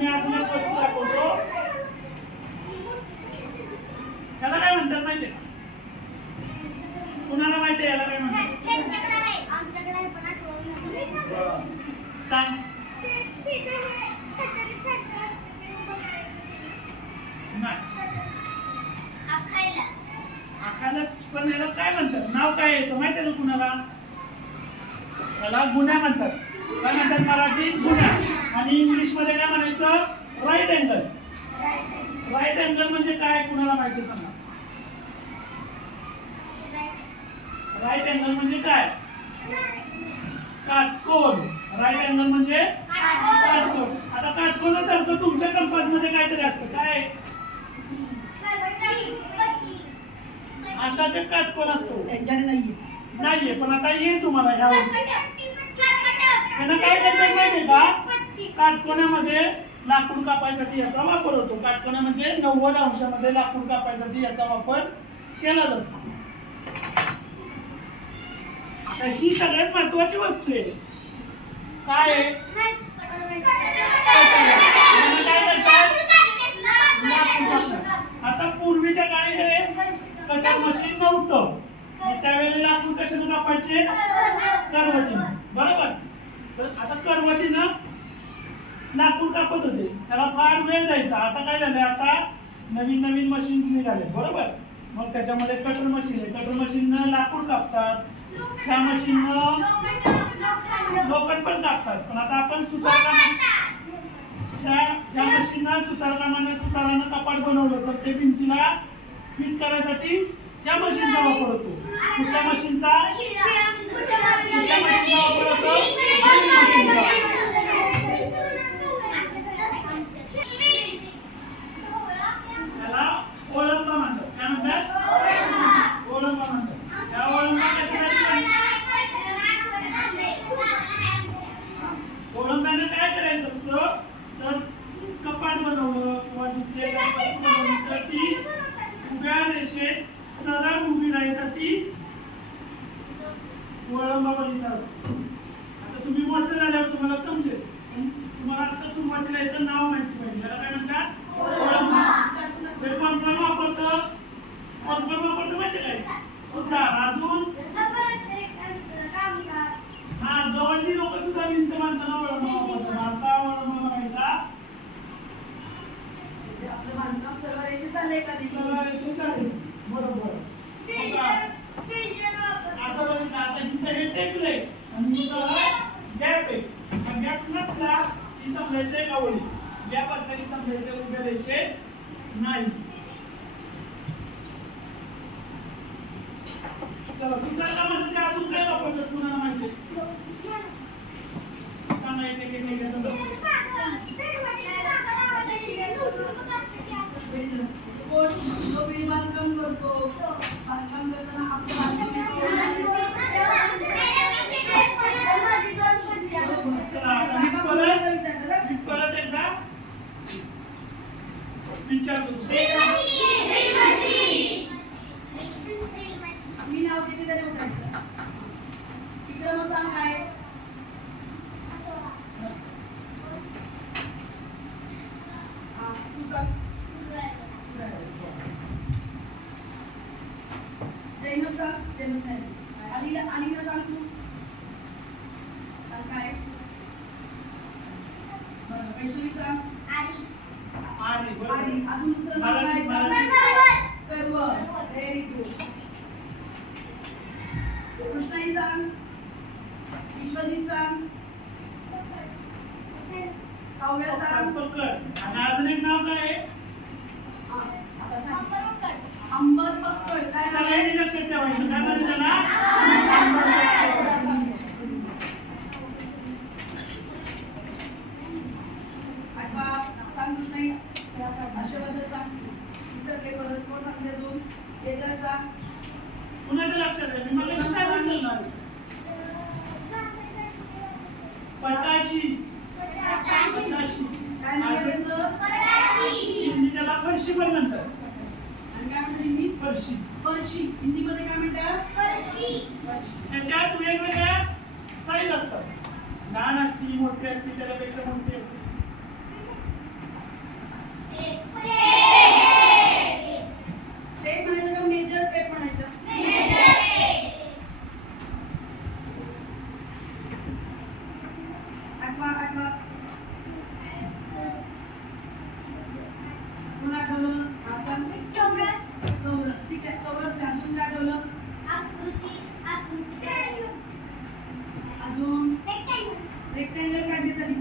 ¡Gracias! Right angle right angle म्हणजे काय? कुणाला माहिती सांगा? राईट अँगल म्हणजे काय? काटकोन राईट अँगल म्हणजे काटकोन आता काटकोनासारखं तुमच्या कंपासमध्ये काहीतरी असतं. काय? असा जे काटकोन असतो. त्यांच्याकडे नाहीये. नाहीये पण आता येईल तुम्हाला ह्या त्यांना काय करतात माहितीये का? काटकोण्यामध्ये लाकूड कापायसाठी याचा वापर होतो. काटकोणा म्हणजे नव्वद अंशामध्ये लाकूड कापायसाठी याचा वापर केला जातो. आता ही सगळ्यात महत्वाची वस्तू आहे. काय आहे? आता पूर्वीच्या काळी हे कटर मशीन नव्हतं. त्यावेळेला लाकूड कशाने कापायचे? करवतीनं. बरोबर? तर आता करवतीनं लाकूड कापत होते. त्याला फार वेळ जायचा. आता काय झालंय? आता नवीन नवीन मशीन्स निघाले. बरोबर? मग त्याच्यामध्ये कटर मशीन आहे. कटर मशीननं लाकूड कापतात. त्या मशीननं लोकट पण कापतात. पण आता आपण सुतारकाम त्या मशीननं सुतारकामाने सुतारानं कपाट बनवलं तर ते भिंतीला फिट करायसाठी त्या मशीनचा वापर होतो. कुठल्या मशीनचा कुठल्या मशीनचा वापर होतो ड्रिल मशीनचा त्याला ओळंबा म्हणतात काय म्हणतात ओळंबा म्हणतात त्या ओळंबा कशासाठी ओळंब्याने काय करायचं असतं तर कपाट बनवलं किंवा दुसरी एखादी वस्तू बनवली तर ती उभ्या रेषेत सरळ उभी राहायसाठी ओळंबा बघितला जातो. आता तुम्ही मोठे झाल्यावर तुम्हाला समजेल पण तुम्हाला आता सुरुवातीला याचं नाव माहिती पाहिजे याला काय म्हणतात ओळंबा हे कोण कोण वापरतं कोण कोण वापरतं माहिती काय सुद्धा अजून गवंडी लोक सुद्धा भिंत बांधताना ओळंबा वापरतात. असा ओळंबा बघायचा म्हणजे आपलं बांधकाम सर्व रेषेत झालंय का नाही? सरळ रेषेत आहे. बरोबर. असं बघितलं आता इथं हे टेकलंय आणि इथं गॅप आहे. हा गॅप नसला की समजायचंय गवळी गॅप असला की समजायचं उभ्या रेषेत नाही. चला सुतारकामासाठी अजून काय वापरतात आहे? सांगा एक एक एक एक एक असं. कोण जो बिडी बांधकाम करतो बांधकाम करताना आपलं चला आता मी परत मी परत एकदा विचारतो मी नाव किती तरी उठायचं इकडं मग सांग काय हा, तू सांग जैनब सांग जैनब नाही अलीला अलीला सांग तू? ventana de हिंदीमध्ये काय म्हणतात. त्याच्यात वेगवेगळ्या साईज असतात. लहान असती मोठी असती त्याच्यापेक्षा मोठी असते रेक्टँगल काढण्यासाठी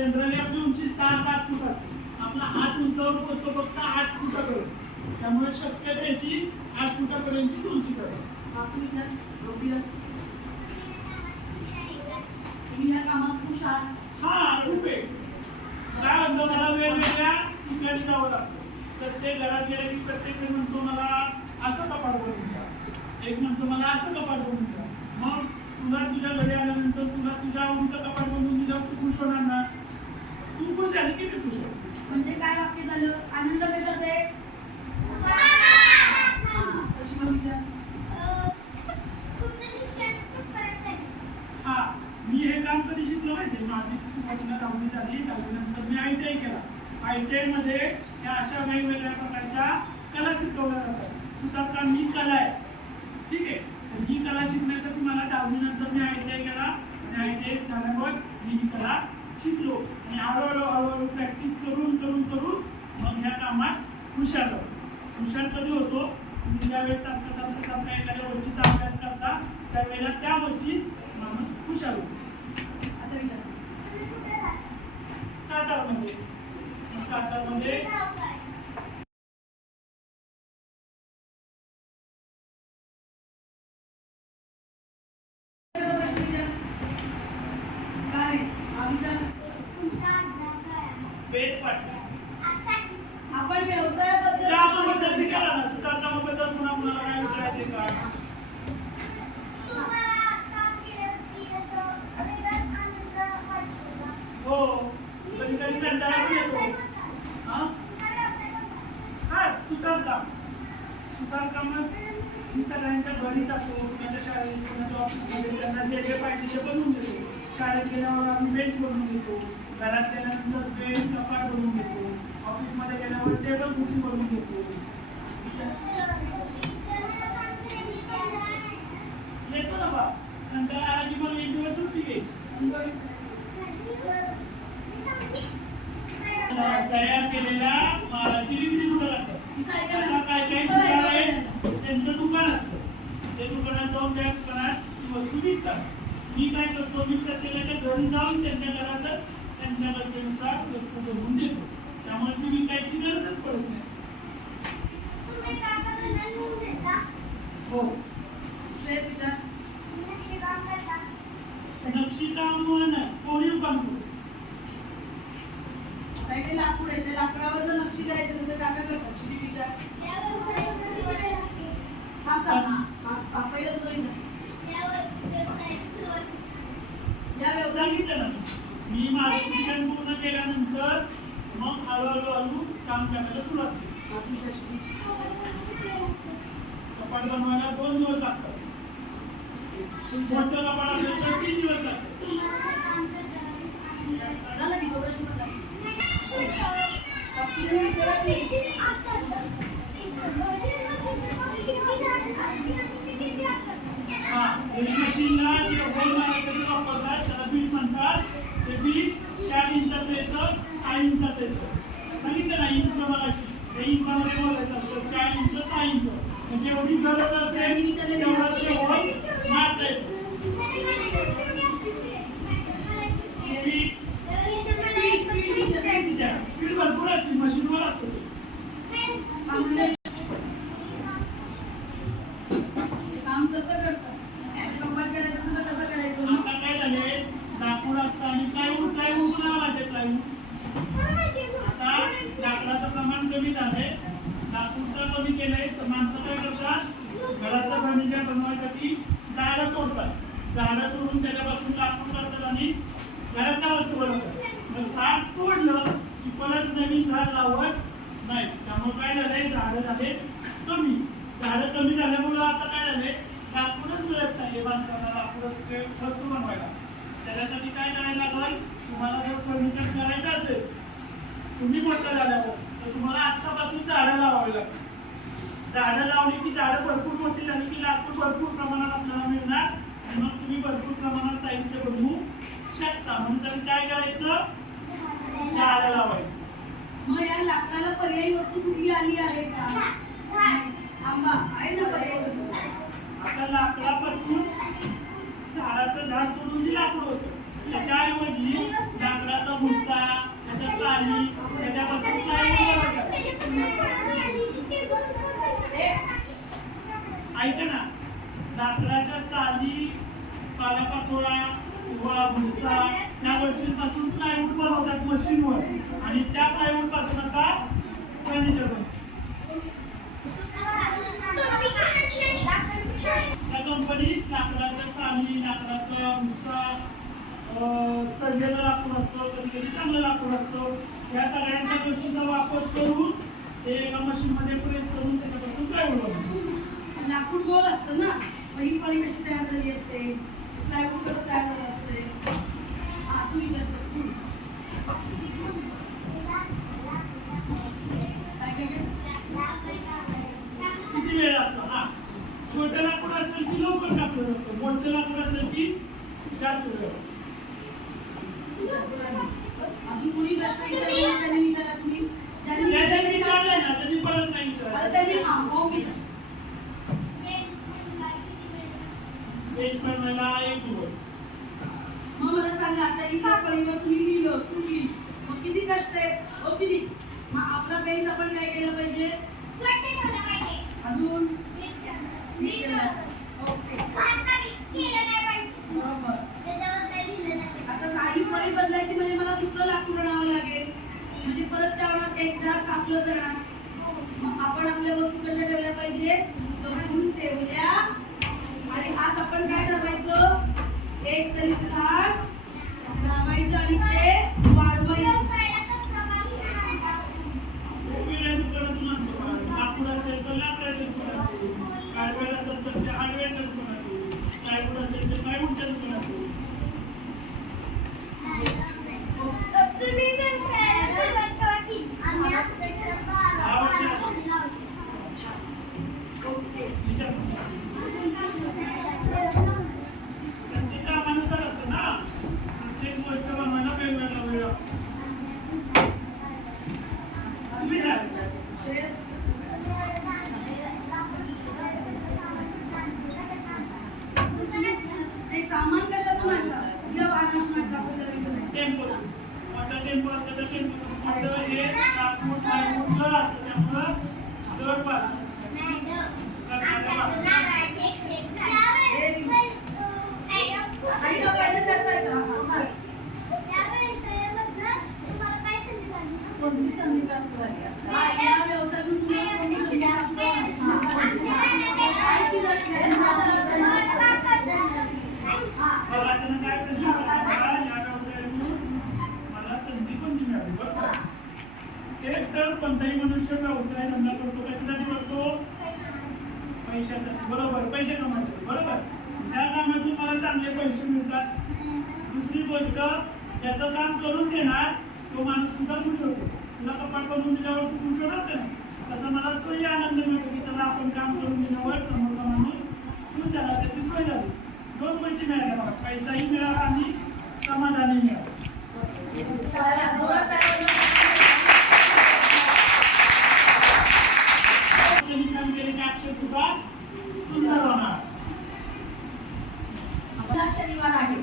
जनरली आपली उंची सहा सात फूट असते. आपला हात उंचावर पोहोचतो फक्त आठ फुटापर्यंत. त्यामुळे शक्य त्याची आठ फुटापर्यंतची उंची करा. तुम्ही या कामात खुश आहात? हा खूप आहे. काय मला वेगवेगळ्या ठिकाणी जावं लागतं. प्रत्येक घरात गेलं की प्रत्येक जण म्हणतो मला असं कपाट बनवून द्या. एक म्हणतो मला असं कपाट बनवून द्या. मग तुला तुझ्या घरी आल्यानंतर तुला तुझ्या आवडीचं कपाट बनवून दिल्यावर तू खुश होणार ना? तू खुश झाली की मी खुश होतो म्हणजे काय वाक्य झालं? आनंद कशात आहे? विचार. हा. मी हे काम कधी शिकलो माहिती माझी सुरुवातीला दहावी झाली दहावीनंतर मी आय टी आय केला. आय टी आयमध्ये या अशा वेगवेगळ्या प्रकारच्या कला शिकवल्या जातात. सुतारकाम ही कला आहे. ठीक आहे? तर ही कला शिकण्यासाठी मला दहावीनंतर मी आय टी आय केला. आणि आय टी आय झाल्यावर मी ही कला हळूहळू हळूहळू प्रॅक्टिस करून करून करून मग ह्या कामात हुशार हुशार कधी होतो? तुम्ही ज्यावेळेस सारखं सारखं सारखं एखाद्या गोष्टीचा अभ्यास करता त्यावेळेला त्या गोष्टीत माणूस हुशार होतो. आता विचार. सातारमध्ये. सातारमध्ये प्रश्न विचार काय हा विचार वेद पाठवा आपण व्यवसायाबद्दल त्याबद्दल विचारा ना सुतारकामाबद्दल पुन्हा कुणाला काय विचारायचे का हो कधी कधी कंटाळा पण येतो हा हा सुतारकाम सुतारकामात मी सगळ्यांच्या घरी जातो कुणाच्या शाळेत कुणाच्या ऑफिसमध्ये त्यांना जे जे पाहिजे ते बनवून देतो शाळेत गेल्यावर आम्ही बेंच बनवून देतो घरात गेल्यानंतर बेंच कपाट बनवून देतो ऑफिसमध्ये गेल्यावर टेबल खुर्ची बनवून देतो येतो ना बा कंटाळा आला की मग एक दिवस सुट्टी तयार केलेल्या मालाची विक्री कुठं आता काय आहेत त्यांचं दुकान असतं त्या दुकानात जाऊन त्या दुकानात ती वस्तू विकतात मी काय करतो मी प्रत्येकाच्या घरी जाऊन त्यांच्या घरातच त्यांच्या गरजेनुसार वस्तू बनवून देतो त्यामुळे ती विकायची गरजच पडत नाही हो श्रेयस विचार नाही कोरीव काम ते लाकूड आहे ते लाकडावर जर नक्षी करायची असेल तर काय काय करतात श्रुती विचार पहिलं तुझं विचार. या ना मी माझं शिक्षण पूर्ण केल्यानंतर मग हळूहळू हळू काम करायला सुरुवात केली. कपाट बनवायला दोन दिवस लागतात. तुमच्या मोठं कपाट असेल तर तीन दिवस लागतात. झालं की तो प्रश्न झाला. तिने विचारत नाही. हा ड्रिलिंग मशीनला जे होल मारायसाठी वापरतात त्याला बीट म्हणतात ते बीट चार इंचाचं येतं सहा इंचाचं येतं सांगितलं ना इंच मला हे इंचामध्ये बोलायचं असतं चार इंच सहा इंच म्हणजे एवढी गरज असेल तेवढं ते होल मारता येतं बीट स्पीड भरपूर असते मशीनवर असतं ते आमचं काम कसं करतात कंपार्ट करायचं असेल तर कसं करायचं मग? आता काय झाले लाकूड असतं आणि प्लायवूड प्लायवूड कुणाला माहिती प्लायवूड आता लाकडाचं प्रमाण कमी झालंय लाकूड का कमी केलंय तर माणसं काय करतात घराचं फर्निचर बनवायसाठी झाडं तोडतात झाडं तोडून त्याच्यापासून लाकूड काढतात आणि घरातल्या वस्तू बनवतात मग झाड तोडलं की परत नवीन झाड लावत मग काय झालंय? झाडं झाले कमी. झाडं कमी झाल्यामुळं आता काय झालंय? लाकूडच मिळत नाही माणसाला लाकूडच वस्तू बनवायला. त्याच्यासाठी काय करायला लागलं तुम्हाला जर फर्निचर करायचं असेल तुम्ही मोठं झाल्यावर तर तुम्हाला आत्तापासून झाडं लावावी लागतील. झाडं लावली की झाडं भरपूर मोठी झाली की लाकूड भरपूर प्रमाणात आपल्याला मिळणार. आणि मग तुम्ही भरपूर प्रमाणात साहित्य बनवू शकता. म्हणून काय करायचं? झाडं लावायची. मग या लाकडाला पर्यायी वस्तू कुठली आली आहे का? आंबा आहे ना पर्यायी वस्तू? आता लाकडापासून झाडाचं झाड तोडून जे लाकूड होतं त्याच्याऐवजी लाकडाचा भुस्सा त्याच्या साली त्याच्यापासून काय ऐका ना. लाकडाच्या साली पालापाचोळा किंवा भुस्सा त्या गोष्टींपासून प्लायवूड बनवतात मशीनवर आणि त्या प्लायवूडपासून आता फर्निचर त्या कंपनीत लाकडाच्या साली लाकडाचा भुसा अं, सडलेलं लाकूड असतं कधी कधी चांगलं लाकूड असतं. या सगळ्यांच्या गोष्टींचा वापर करून ते एका मशीनमध्ये प्रेस करून त्याच्यापासून प्लायवूड बनवतात. लाकूड गोल असतं ना. मग ही फळी कशी तयार झाली असते प्लायवूड कसं तयार झालं असते हा तू विचारतो सुन. काय काय काय? किती वेळ लागतो हा छोटं लाकूड असेल की लवकर कापलं जातं मोठं लाकूड असेल की जास्त अजून कुणी प्रश्न विचारले त्यांनी तुम्ही ज्यांनी ना त्यांनी परत नाही आता त्यांनी हा हो विचार एक दिवस मग मला सांगा आता इथं फळीवर तुम्ही लिहिलं तुम्ही मग किती कष्ट आहे हो किती मग आपला पेज आपण काय केलं पाहिजे अजून ओके बरोबर आता साडी फळी बदलायची म्हणजे मला दुसरं लाकूड आणावं लागेल म्हणजे परत त्यावर एक झाड कापलं जाणार. मग आपण आपल्या वस्तू कशा ठेवल्या पाहिजे? जपून ठेवल्या. आणि आज आपण काय ठरवायचं? एक तरी झाड लावायचं आणि ते वाढवायचं. वेगवेगळ्या लाकूड असेल तर हार्डवेअर असेल तर त्या हार्डवेअरच्या दुकानातून प्लायवूड असेल तर प्लायवूडच्या दुकानातून विचार करा. प्रत्येक कामानुसार असतं ना प्रत्येक गोष्ट बनवायला वेगवेगळा वेळ लागतो. तुम्ही काय श्रेयस, ते सामान कशातून आणलं कुठल्या वाहनातून आणलं असं जरा विचारायचं. टेम्पो मोठा टेम्पो असतं तर टेम्पो मोठं हे लाकूड प्लायवूड जड असतं त्यामुळं जड पाहिजे व्यवसाय धंदा करतो कशासाठी करतो पैशासाठी. बरोबर पैसे कमवतात बरोबर. त्या कामातून मला चांगले पैसे मिळतात. दुसरी गोष्ट ज्याचं काम करून देणार तो माणूस सुद्धा खुश होतो. तुला कपाट बनवून दिल्यावर तू खुश होणार का नाही? तसं मला तोही आनंद मिळतो की त्याला आपण काम करून दिल्यावर समोरचा माणूस खुश झाला त्याची सोय झाली. दोन गोष्टी मिळाल्या बघा. पैसाही मिळाला आणि समाधानही मिळाला जोरात टाळ्या त्यांनी काम केलेले अक्षर सुद्धा सुंदर होणार आपला शनिवार आहे.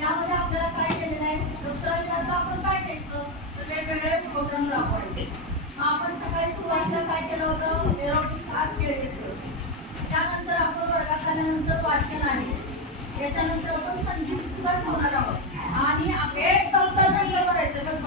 यामध्ये आपल्याला काय केलेलं आहे? दप्तरात आपण काय द्यायचं तर वेगवेगळे उपक्रम राबवायचे. मग आपण सकाळी सुरुवातीला काय केलं होतं? एरोबिक्स आत खेळ घेतले होते. त्यानंतर आपण वर्गात आल्यानंतर वाचन आहे. याच्यानंतर आपण संगीत सुद्धा ठेवणार आहोत. आणि आपले दप्तर करायचं